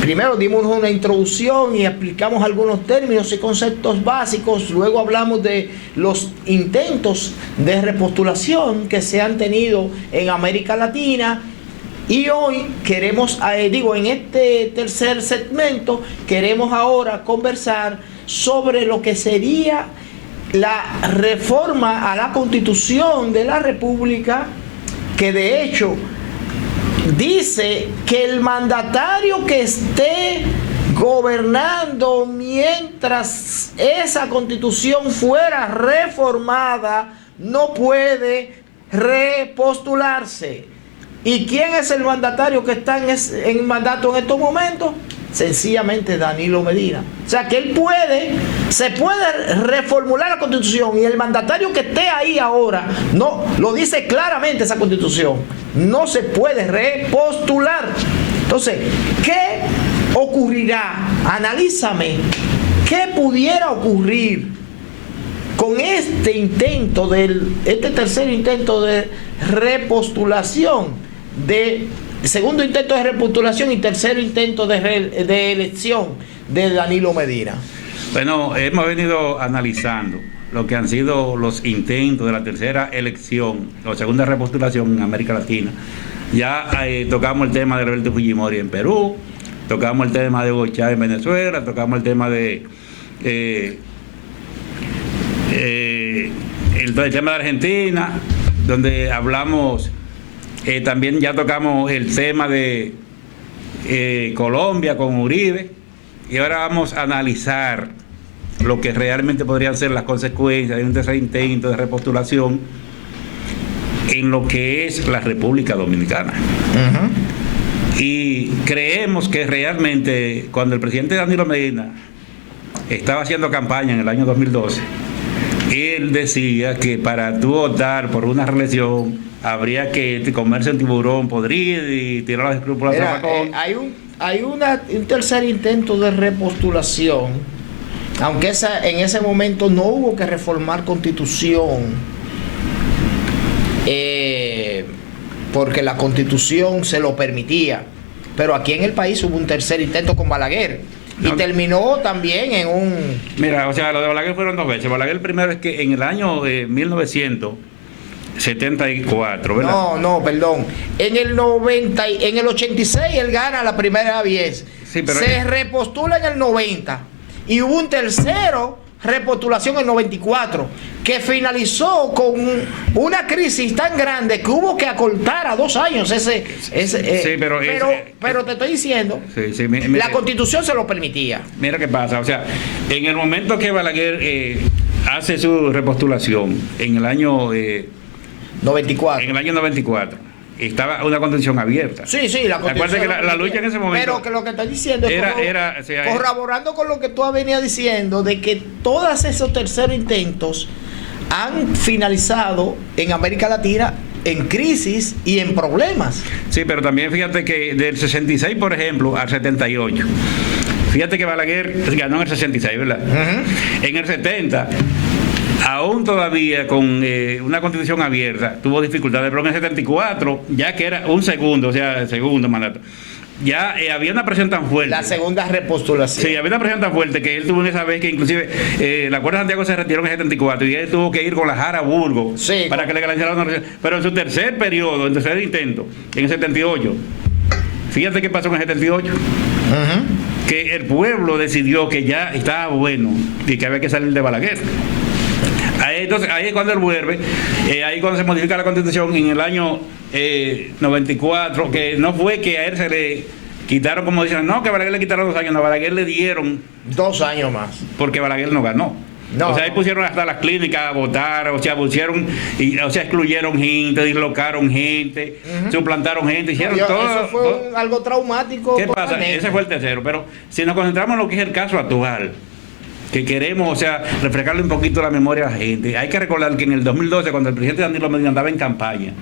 primero dimos una introducción y explicamos algunos términos y conceptos básicos, luego hablamos de los intentos de repostulación que se han tenido en América Latina, y hoy queremos, en este tercer segmento, queremos ahora conversar sobre lo que sería la reforma a la Constitución de la República, que de hecho dice que el mandatario que esté gobernando mientras esa Constitución fuera reformada no puede repostularse. ¿Y quién es el mandatario que está en mandato en estos momentos? Sencillamente Danilo Medina. O sea que se puede reformular la Constitución, y el mandatario que esté ahí ahora, no, lo dice claramente esa Constitución, no se puede repostular. Entonces, ¿qué ocurrirá? Analízame, ¿qué pudiera ocurrir con este tercer intento de repostulación, segundo intento de repostulación y tercer intento de elección de Danilo Medina? Bueno, hemos venido analizando lo que han sido los intentos de la tercera elección o segunda repostulación en América Latina. Ya tocamos el tema de Roberto Fujimori en Perú, tocamos el tema de Hugo Chávez en Venezuela, tocamos el tema de el tema de Argentina, donde hablamos, también ya tocamos el tema de Colombia con Uribe, y ahora vamos a analizar lo que realmente podrían ser las consecuencias de un tercer intento de repostulación en lo que es la República Dominicana. Y creemos que realmente cuando el presidente Danilo Medina estaba haciendo campaña en el año 2012, él decía que para tú optar por una reelección habría que comerse un tiburón podrido y tirar las escrúpulas a Zafacón. Hay un tercer intento de repostulación, aunque en ese momento no hubo que reformar constitución, porque la constitución se lo permitía, pero aquí en el país hubo un tercer intento con Balaguer y terminó también en un... Mira, o sea, lo de Balaguer fueron 2 veces. Balaguer primero es que en el año 1974, ¿verdad? No, perdón. En el 86 él gana la primera vez. Sí, pero se repostula en el 90 y hubo un tercero repostulación en el 94 que finalizó con una crisis tan grande que hubo que acortar a 2 años pero te estoy diciendo, la constitución se lo permitía. Mira qué pasa, o sea, en el momento que Balaguer hace su repostulación en el año 94. En el año 94 estaba una constitución abierta. Sí, la constitución. Acuérdate que la lucha en ese momento. Pero que lo que estoy diciendo es corroborando con lo que tú venías diciendo, de que todos esos terceros intentos han finalizado en América Latina en crisis y en problemas. Sí, pero también fíjate que del 66, por ejemplo, al 78. Fíjate que Balaguer ganó en el 66, ¿verdad? En el 70, aún todavía con una constitución abierta, tuvo dificultades, pero en el 74, ya que era un segundo mandato, ya había una presión tan fuerte. La segunda repostulación. Sí, había una presión tan fuerte que él tuvo en esa vez que inclusive la Acuerdo de Santiago se retiró en el 74 y él tuvo que ir con la Jara a Burgos para que le legalizaran una reelección. Pero en su tercer periodo, en tercer intento, en el 78, fíjate qué pasó en el 78. Que el pueblo decidió que ya estaba bueno y que había que salir de Balaguer. Entonces, ahí es cuando él vuelve, ahí cuando se modifica la constitución en el año 94, que no fue que a él se le quitaron, como dicen, no, que a Balaguer le quitaron 2 años, no, a Balaguer le dieron 2 años más. Porque Balaguer no ganó. Ahí pusieron hasta las clínicas a votar, excluyeron gente, dislocaron gente, suplantaron gente, hicieron todo. Eso fue algo traumático. ¿Qué pasa? Ese fue el tercero, pero si nos concentramos en lo que es el caso actual, que queremos, refrescarle un poquito la memoria a la gente, hay que recordar que en el 2012, cuando el presidente Danilo Medina andaba en campaña,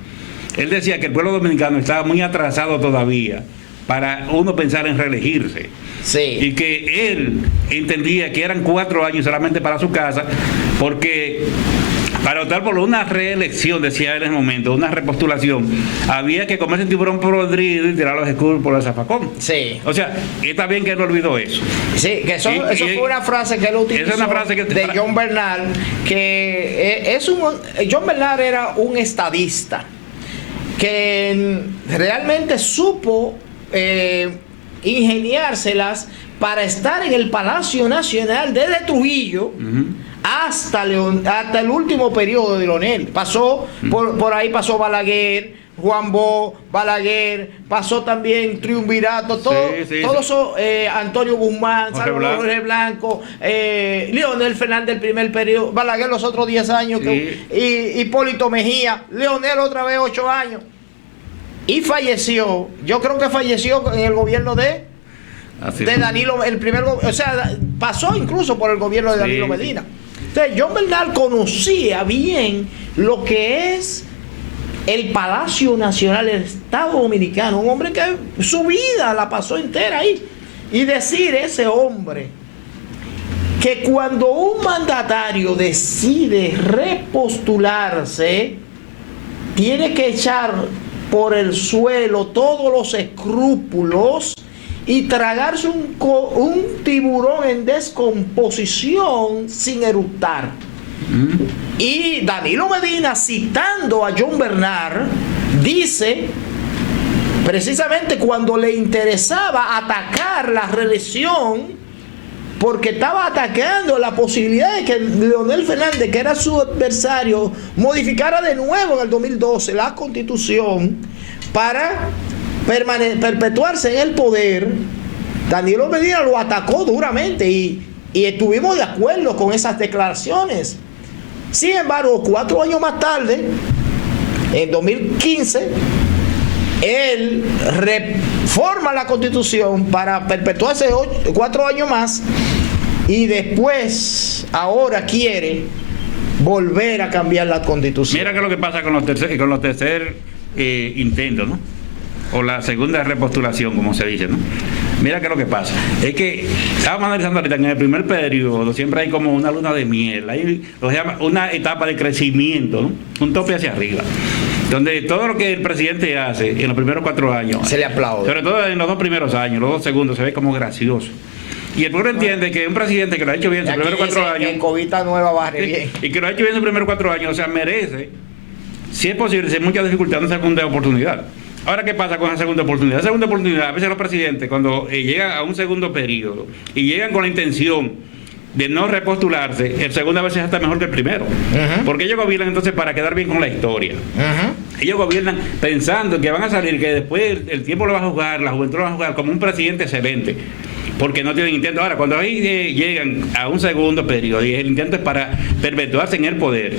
él decía que el pueblo dominicano estaba muy atrasado todavía para uno pensar en reelegirse. Y que él entendía que eran 4 años solamente para su casa, porque para optar por una reelección, decía él en ese momento, una repostulación, había que comerse un tiburón podrido y tirar los escrúpulos de Zafacón. O sea, está bien que él olvidó eso. Sí, que eso fue una frase que él utilizó, es una frase de John Bernal, que John Bernal era un estadista que realmente supo ingeniárselas para estar en el Palacio Nacional desde Trujillo hasta el último periodo de Leonel. Pasó por ahí, pasó Balaguer, Juan Bo, Balaguer, pasó también Triunvirato, todo eso, Antonio Guzmán, Jorge Blanco, Leonel Fernández el primer periodo, Balaguer los otros 10 años, y Hipólito Mejía, Leonel otra vez 8 años. Y falleció, yo creo que falleció en el gobierno de Danilo, pasó incluso por el gobierno de Danilo Medina. Entonces, John Bernal conocía bien lo que es el Palacio Nacional del Estado Dominicano, un hombre que su vida la pasó entera ahí. Y decir ese hombre que cuando un mandatario decide repostularse, tiene que echar por el suelo todos los escrúpulos y tragarse un tiburón en descomposición sin eructar. Y Danilo Medina, citando a John Bernal, dice, precisamente cuando le interesaba atacar la reelección, porque estaba atacando la posibilidad de que Leonel Fernández, que era su adversario, modificara de nuevo en el 2012 la Constitución para perpetuarse en el poder. Danilo Medina lo atacó duramente y estuvimos de acuerdo con esas declaraciones. Sin embargo, 4 años más tarde, en 2015, él reforma la Constitución para perpetuarse 4 años más y después, ahora quiere volver a cambiar la Constitución. Mira qué es lo que pasa con los tercer intentos, ¿no? O la segunda repostulación, como se dice, ¿no? Mira qué es lo que pasa. Es que estábamos analizando ahorita que en el primer periodo siempre hay como una luna de miel, hay lo que se llama una etapa de crecimiento, ¿no? Un tope hacia arriba, donde todo lo que el presidente hace en los primeros 4 años se le aplaude, sobre todo en los 2 primeros años, los 2 segundos se ve como gracioso. Y el pueblo entiende que un presidente que lo ha hecho bien en sus primeros 4 años, en Covita Nueva barre bien, y que lo ha hecho bien en sus primeros 4 años, o sea, merece, si es posible, sin mucha dificultad, una segunda oportunidad. Ahora, ¿qué pasa con esa segunda oportunidad? La segunda oportunidad, a veces los presidentes, cuando llegan a un segundo periodo y llegan con la intención de no repostularse, el segundo a veces es hasta mejor que el primero. Porque ellos gobiernan entonces para quedar bien con la historia. Ellos gobiernan pensando que van a salir, que después el tiempo lo va a jugar, la juventud lo va a jugar como un presidente excelente, porque no tienen intento. Ahora, cuando ahí llegan a un segundo periodo y el intento es para perpetuarse en el poder,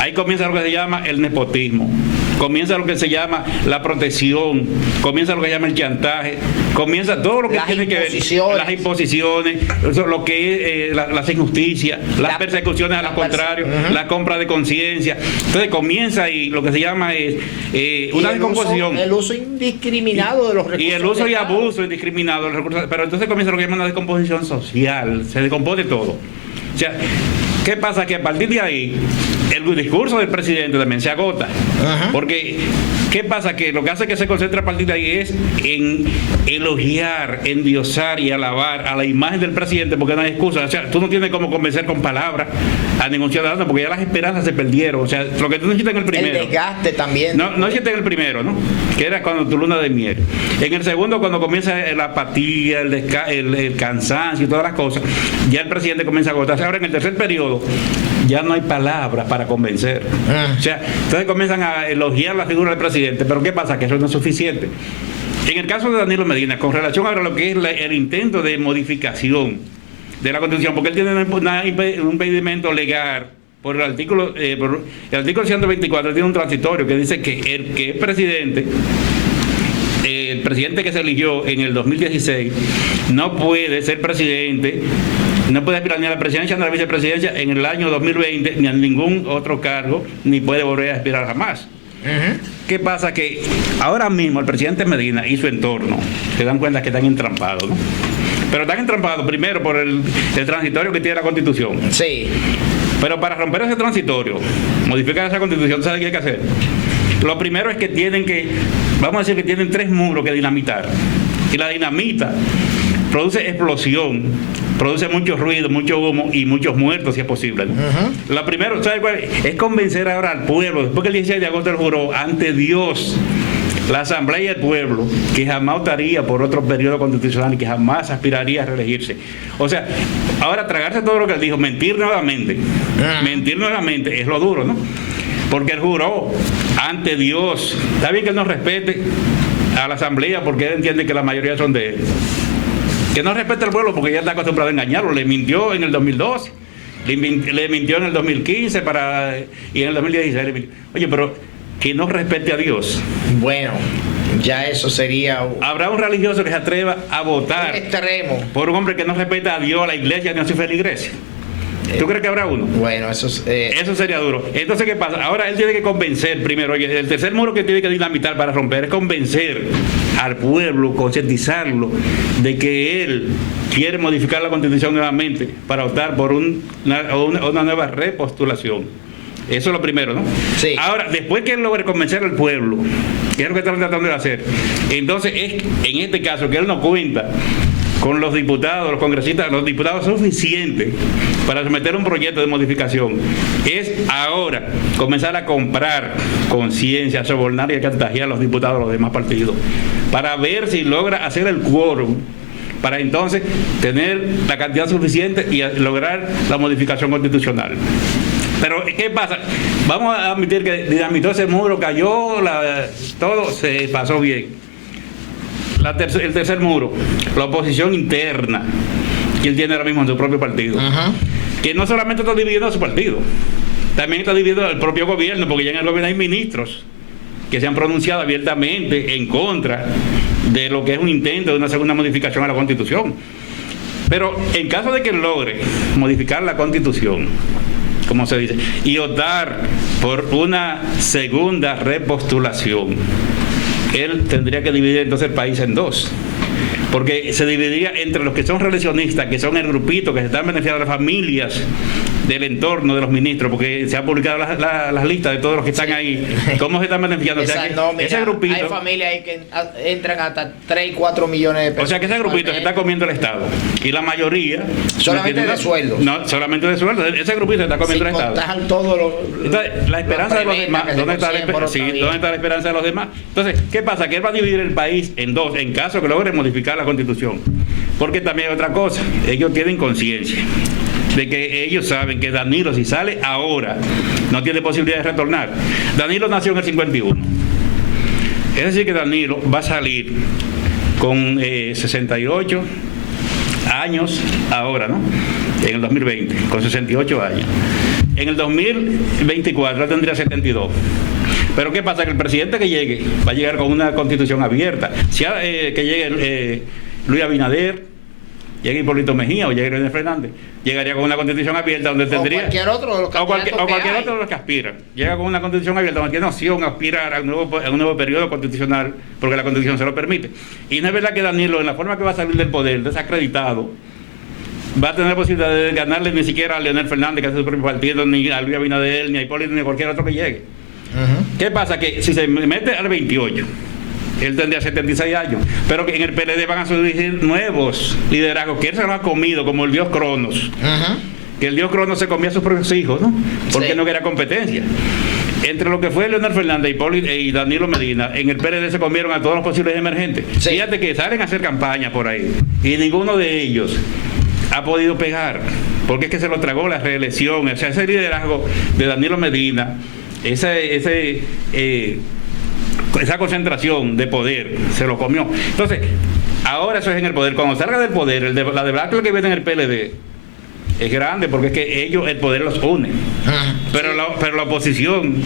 ahí comienza lo que se llama el nepotismo, comienza lo que se llama la protección, comienza lo que se llama el chantaje, comienza todo lo que tiene que ver, las imposiciones, lo que es las injusticias, las persecuciones a los contrarios, la compra de conciencia. Entonces comienza ahí lo que se llama una descomposición. El uso indiscriminado de los recursos. Y el uso y abuso indiscriminado de los recursos. Pero entonces comienza lo que llaman una descomposición social, se descompone todo. O sea, ¿qué pasa? Que a partir de ahí el discurso del presidente también se agota. Porque ¿qué pasa? Que lo que hace que se concentre a partir de ahí es en elogiar, endiosar y alabar a la imagen del presidente, porque no hay excusa. O sea, tú no tienes cómo convencer con palabras a ningún ciudadano, porque ya las esperanzas se perdieron. O sea, lo que tú no hiciste en el primero. El desgaste también. No hiciste en el primero, ¿no? Que era cuando tu luna de miel. En el segundo, cuando comienza la apatía, el cansancio y todas las cosas, ya el presidente comienza a agotarse. Ahora en el tercer periodo ya no hay palabras para convencer. O sea, entonces comienzan a elogiar la figura del presidente, pero ¿qué pasa? Que eso no es suficiente. En el caso de Danilo Medina, con relación a lo que es el intento de modificación de la Constitución, porque él tiene un impedimento legal por el artículo 124, tiene un transitorio que dice que el que es presidente, el presidente que se eligió en el 2016, no puede ser presidente, no puede aspirar ni a la presidencia ni a la vicepresidencia en el año 2020, ni a ningún otro cargo, ni puede volver a aspirar jamás. ¿Qué pasa? Que ahora mismo el presidente Medina y su entorno se dan cuenta que están entrampados, ¿no? Pero están entrampados primero por el transitorio que tiene la Constitución. Sí. Pero para romper ese transitorio, modificar esa Constitución, ¿sabe qué hay que hacer? Lo primero es que vamos a decir que tienen 3 muros que dinamitar. Y la dinamita produce explosión, produce mucho ruido, mucho humo y muchos muertos, si es posible, ¿no? Lo primero, ¿sabe cuál? Es convencer ahora al pueblo, después que el 16 de agosto él juró ante Dios, la Asamblea y el pueblo, que jamás optaría por otro periodo constitucional y que jamás aspiraría a reelegirse. O sea, ahora tragarse todo lo que él dijo, mentir nuevamente es lo duro, ¿no? Porque él juró ante Dios. Está bien que él no respete a la Asamblea porque él entiende que la mayoría son de él. Que no respete al pueblo porque ya está acostumbrado a engañarlo. Le mintió en el 2012, le mintió en el 2015 y en el 2016 le mintió. Oye, pero que no respete a Dios. Bueno, ya eso sería... Habrá un religioso que se atreva a votar extremo por un hombre que no respeta a Dios, a la iglesia, ni a su feligresía. ¿Tú crees que habrá uno? Bueno, eso sería duro. Entonces, ¿qué pasa? Ahora él tiene que convencer primero. Oye, el tercer muro que tiene que dinamitar para romper es convencer al pueblo, concientizarlo de que él quiere modificar la Constitución nuevamente para optar por una nueva repostulación. Eso es lo primero, ¿no? Sí. Ahora, después que él logre convencer al pueblo, que es lo que están tratando de hacer, entonces es en este caso que él no cuenta con los diputados, los congresistas, los diputados suficientes para someter un proyecto de modificación. Es ahora comenzar a comprar conciencia, sobornar y a chantajear a los diputados de los demás partidos para ver si logra hacer el quórum para entonces tener la cantidad suficiente y lograr la modificación constitucional. Pero ¿qué pasa? Vamos a admitir que dinamitó ese muro, cayó, todo se pasó bien. El tercer muro, la oposición interna que él tiene ahora mismo en su propio partido, que no solamente está dividiendo a su partido, también está dividiendo al propio gobierno, porque ya en el gobierno hay ministros que se han pronunciado abiertamente en contra de lo que es un intento de una segunda modificación a la Constitución. Pero en caso de que logre modificar la Constitución, como se dice, y optar por una segunda repostulación, él tendría que dividir entonces el país en dos, porque se dividiría entre los que son reeleccionistas, que son el grupito que se están beneficiando las familias del entorno de los ministros, porque se han publicado las listas de todos los que están ahí, cómo se están beneficiando. O sea, que ese grupito, hay familias ahí que entran hasta 3 y 4 millones de pesos. O sea que ese grupito se está comiendo el Estado, y la mayoría solamente de sueldos. No, solamente de sueldos. Ese grupito se está comiendo el Estado. Entonces, la esperanza de los demás, ¿dónde está la esperanza de los demás? Entonces, ¿qué pasa? Que él va a dividir el país en dos, en caso que logre modificar la Constitución. Porque también hay otra cosa, ellos tienen conciencia de que ellos saben que Danilo, si sale ahora, no tiene posibilidad de retornar. Danilo nació en el 51. Es decir, que Danilo va a salir con 68 años ahora, ¿no? En el 2020, con 68 años. En el 2024 tendría 72. Pero ¿qué pasa? Que el presidente que llegue va a llegar con una constitución abierta. Si que llegue Luis Abinader, llegue Hipólito Mejía o llegue Leonel Fernández, llegaría con una constitución abierta donde tendría... O cualquier otro de los cualquier otro de los que aspiran. Llega con una constitución abierta donde tiene opción a aspirar a un nuevo periodo constitucional, porque la constitución se lo permite. Y no es verdad que Danilo, en la forma que va a salir del poder, desacreditado, va a tener posibilidad de ganarle ni siquiera a Leonel Fernández, que hace su propio partido, ni a Luis Abinader, ni a Hipólito, ni a cualquier otro que llegue. ¿Qué pasa? Que si se mete al 28, él tendría 76 años, pero que en el PLD van a surgir nuevos liderazgos que él se los ha comido, como el dios Cronos, que el dios Cronos se comía a sus propios hijos, ¿no? Porque no quería competencia. Entre lo que fue Leonel Fernández y Danilo Medina, en el PLD se comieron a todos los posibles emergentes. Fíjate que salen a hacer campaña por ahí y ninguno de ellos ha podido pegar, porque es que se lo tragó la reelección. O sea, ese liderazgo de Danilo Medina, esa concentración de poder se lo comió. Entonces, ahora eso es en el poder. Cuando salga del poder, la debacle que viene en el PLD es grande, porque es que el poder los une. Pero la oposición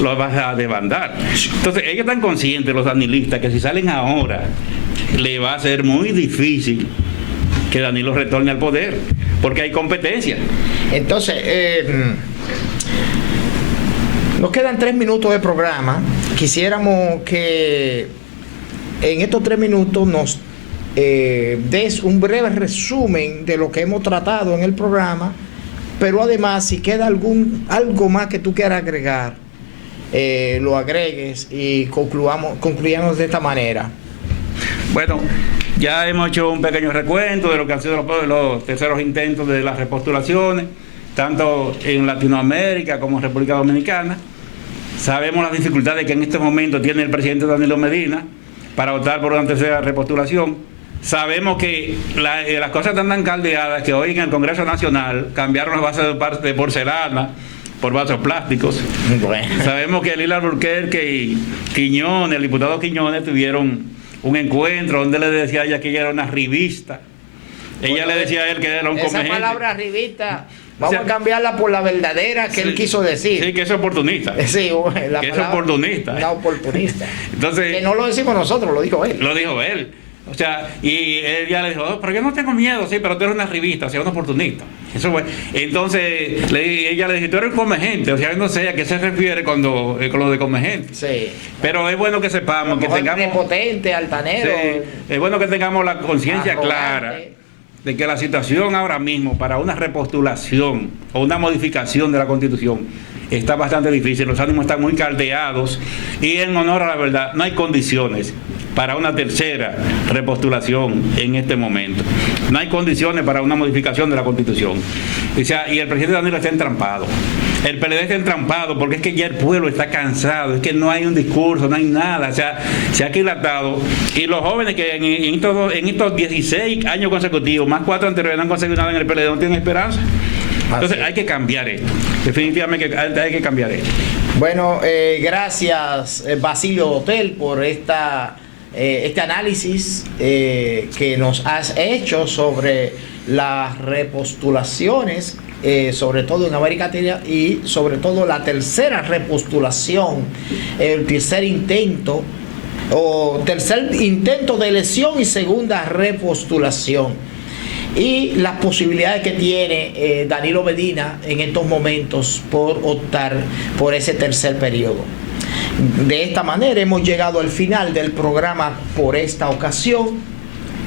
los va a desbandar. Entonces, ellos están conscientes, los danilistas, que si salen ahora, le va a ser muy difícil que Danilo retorne al poder, porque hay competencia. Entonces, nos quedan 3 minutos de programa. Quisiéramos que en estos 3 minutos nos des un breve resumen de lo que hemos tratado en el programa, pero además, si queda algo más que tú quieras agregar, lo agregues y concluyamos de esta manera. Bueno, ya hemos hecho un pequeño recuento de lo que han sido los terceros intentos de las repostulaciones, tanto en Latinoamérica como en República Dominicana. Sabemos las dificultades que en este momento tiene el presidente Danilo Medina para optar por una tercera repostulación. Sabemos que las cosas están tan caldeadas que hoy en el Congreso Nacional cambiaron las bases de porcelana por vasos plásticos. Bueno. Sabemos que Lila Alburquerque y Quiñones, el diputado Quiñones, tuvieron un encuentro donde le decía a ella que ella era una revista. Ella le decía a él que era un comediante. Esa palabra revista, vamos a cambiarla por la verdadera que él quiso decir. Sí, que es oportunista. Sí, que es oportunista. Una oportunista. Entonces, que no lo decimos nosotros, lo dijo él. Lo dijo él. O sea, y ella le dijo, pero yo no tengo miedo, sí, pero tú eres una revista, o sea, un oportunista. Eso fue. Entonces, ella le dijo, tú eres un comegente, o sea, no sé a qué se refiere con lo de comegente. Sí. Pero es bueno que sepamos que tengamos... Prepotente, altanero. Sí, es bueno que tengamos la conciencia clara de que la situación ahora mismo para una repostulación o una modificación de la Constitución está bastante difícil, los ánimos están muy caldeados y en honor a la verdad no hay condiciones para una tercera repostulación en este momento. No hay condiciones para una modificación de la Constitución. O sea, y el presidente Danilo está entrampado. El PLD está entrampado porque es que ya el pueblo está cansado, es que no hay un discurso, no hay nada, o sea, se ha aquilatado. Y los jóvenes que en estos 16 años consecutivos, más 4 anteriores, no han conseguido nada en el PLD, no tienen esperanza. Entonces hay que cambiar esto, definitivamente hay que cambiar esto. Bueno, gracias Basilio Dotel por este análisis que nos has hecho sobre las repostulaciones, sobre todo en América Latina, y sobre todo la tercera repostulación, el tercer intento de elección y segunda repostulación, y las posibilidades que tiene Danilo Medina en estos momentos por optar por ese tercer periodo. De esta manera hemos llegado al final del programa por esta ocasión,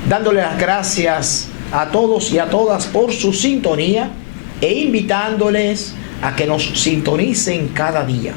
dándole las gracias a todos y a todas por su sintonía e invitándoles a que nos sintonicen cada día.